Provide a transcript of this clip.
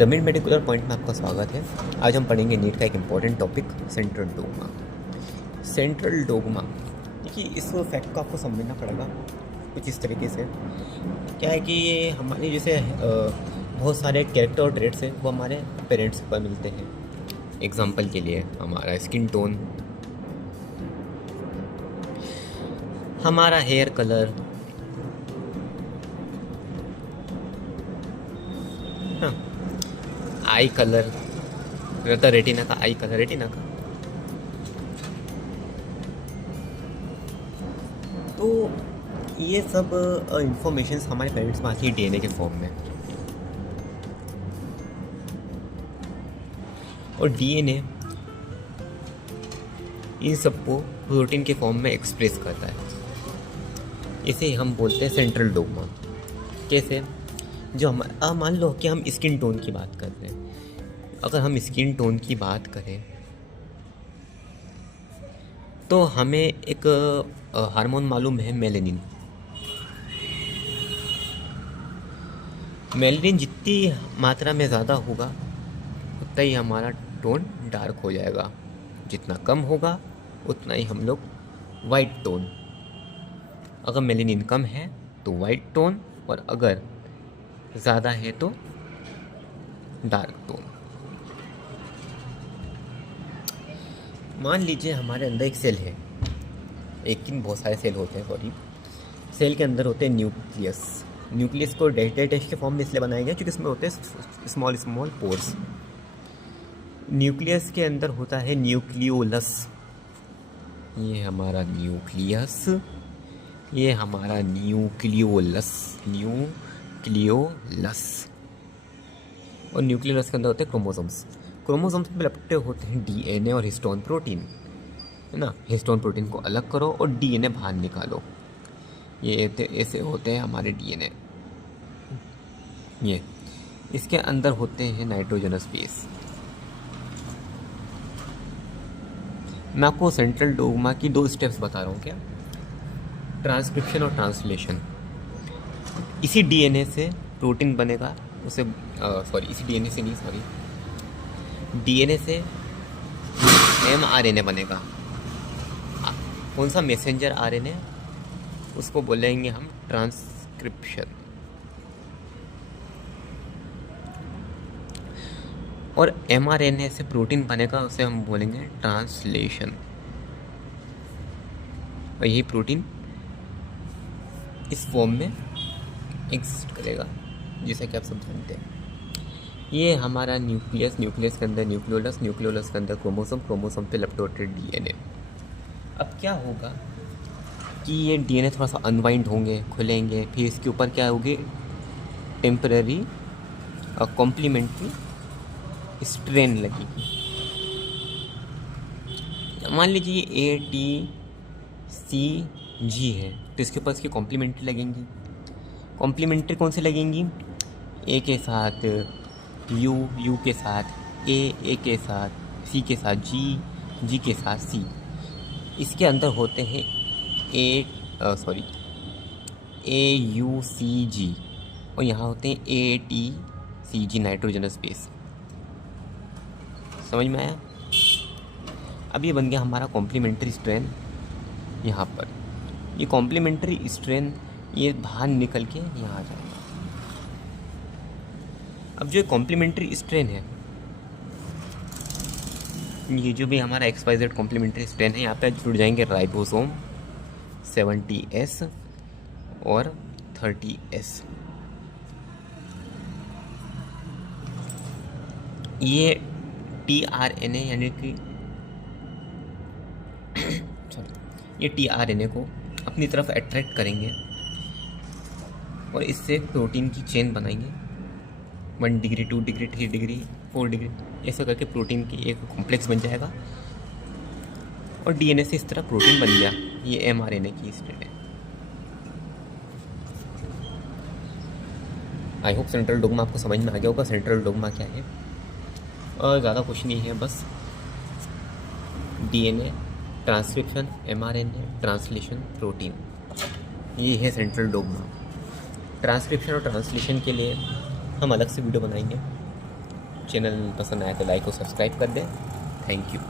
The mid मेडिकुलर point में आपका स्वागत है। आज हम पढ़ेंगे नीट का एक important topic, central dogma. Central dogma, देखिए इस फैक्ट को आपको समझना पड़ेगा कुछ इस तरीके से। क्या है कि ये हमारे जैसे बहुत सारे कैरेक्टर और ट्रेट्स हैं वो हमारे पेरेंट्स पर मिलते हैं। एग्जाम्पल के लिए हमारा स्किन टोन, हमारा हेयर कलर, हाँ, आई कलर रहता, रेटिना का आई कलर, रेटिना का। तो ये सब इंफॉर्मेशंस हमारे पेरेंट्स में आती है डीएनए के फॉर्म में, और डीएनए इन सबको प्रोटीन के फॉर्म में एक्सप्रेस करता है। इसे हम बोलते हैं सेंट्रल डोगमा। कैसे? जो हम मान लो कि हम स्किन टोन की बात कर रहे हैं। अगर हम स्किन टोन की बात करें तो हमें एक हार्मोन मालूम है, मेलेनिन। मेलेनिन जितनी मात्रा में ज़्यादा होगा उतना ही हमारा टोन डार्क हो जाएगा, जितना कम होगा उतना ही हम लोग वाइट टोन। अगर मेलेनिन कम है तो वाइट टोन, और अगर ज़्यादा है तो डार्क टोन। मान लीजिए हमारे अंदर एक सेल है, एक दिन बहुत सारे सेल होते हैं सॉरी। सेल के अंदर होते हैं न्यूक्लियस। न्यूक्लियस को डैश के फॉर्म में इसलिए बनाया गया क्योंकि इसमें होते हैं स्मॉल स्मॉल पोर्स। न्यूक्लियस के अंदर होता है न्यूक्लियोलस। ये हमारा न्यूक्लियस, ये हमारा न्यूक्लियोलस, न्यूक्लियोलस। और न्यूक्लियोलस के अंदर होते हैं क्रोमोसोम्स। क्रोमोसोम्स में लपटे होते हैं डीएनए और हिस्टोन प्रोटीन, है ना। हिस्टोन प्रोटीन को अलग करो और डीएनए बाहर निकालो। ये ऐसे होते हैं हमारे डीएनए। ये इसके अंदर होते हैं नाइट्रोजनस बेस। मैं आपको सेंट्रल डोगमा की 2 स्टेप्स बता रहा हूँ। क्या? ट्रांसक्रिप्शन और ट्रांसलेशन। इसी डीएनए से प्रोटीन बनेगा, उसे इसी डीएनए से नहीं, डीएनए से एमआरएनए बनेगा। कौन सा? Messenger RNA. उसको बोलेंगे हम ट्रांसक्रिप्शन। और एमआरएनए से प्रोटीन बनेगा, उसे हम बोलेंगे ट्रांसलेशन। और यही प्रोटीन इस फॉर्म में एग्जिस्ट करेगा, जैसा कि आप सब जानते हैं। ये हमारा न्यूक्लियस, न्यूक्लियस के अंदर न्यूक्लियोलस, न्यूक्लियोलस के अंदर क्रोमोसोम, क्रोमोसोम पे लैप्टोटेड डीएनए। अब क्या होगा कि ये डीएनए थोड़ा सा अनवाइंड होंगे, खुलेंगे, फिर इसके ऊपर क्या होगी? टेम्पररी कॉम्प्लीमेंट्री स्ट्रेन लगेगी। मान लीजिए ये ATCG है, तो इसके ऊपर इसकी कॉम्प्लीमेंट्री लगेंगी। कॉम्प्लीमेंट्री कौन से लगेंगी? ए के साथ यू, यू के साथ ए के साथ सी के साथ जी के साथ सी। इसके अंदर होते हैं AUCG, और यहाँ होते हैं ATCG, नाइट्रोजनस बेस। समझ में आया? अब ये बन गया हमारा कॉम्प्लीमेंट्री स्ट्रेन। यहाँ पर ये कॉम्प्लीमेंट्री स्ट्रेन ये बाहर निकल के यहाँ आ जाएगा। अब जो कॉम्प्लीमेंट्री स्ट्रेन है, ये जो भी हमारा XYZ कॉम्प्लीमेंट्री स्ट्रेन है, यहाँ पे जुड़ जाएंगे राइबोसोम 70S और 30S। ये tRNA यानी कि ये tRNA को अपनी तरफ अट्रैक्ट करेंगे और इससे प्रोटीन की चेन बनाएंगे। 1 डिग्री, 2 डिग्री, 3 डिग्री, 4 डिग्री, ऐसे करके प्रोटीन की एक कॉम्प्लेक्स बन जाएगा। और डीएनए से इस तरह प्रोटीन बन गया। ये एमआरएनए की स्टेट है। आई होप सेंट्रल डोगमा आपको समझ में आ गया होगा। सेंट्रल डोगमा क्या है? और ज़्यादा कुछ नहीं है, बस DNA, transcription, mRNA, translation, protein, ये है सेंट्रल डोगमा। ट्रांसक्रिप्शन और ट्रांसलेशन के लिए हम अलग से वीडियो बनाएंगे। चैनल पसंद आए तो लाइक और सब्सक्राइब कर दें। Thank you.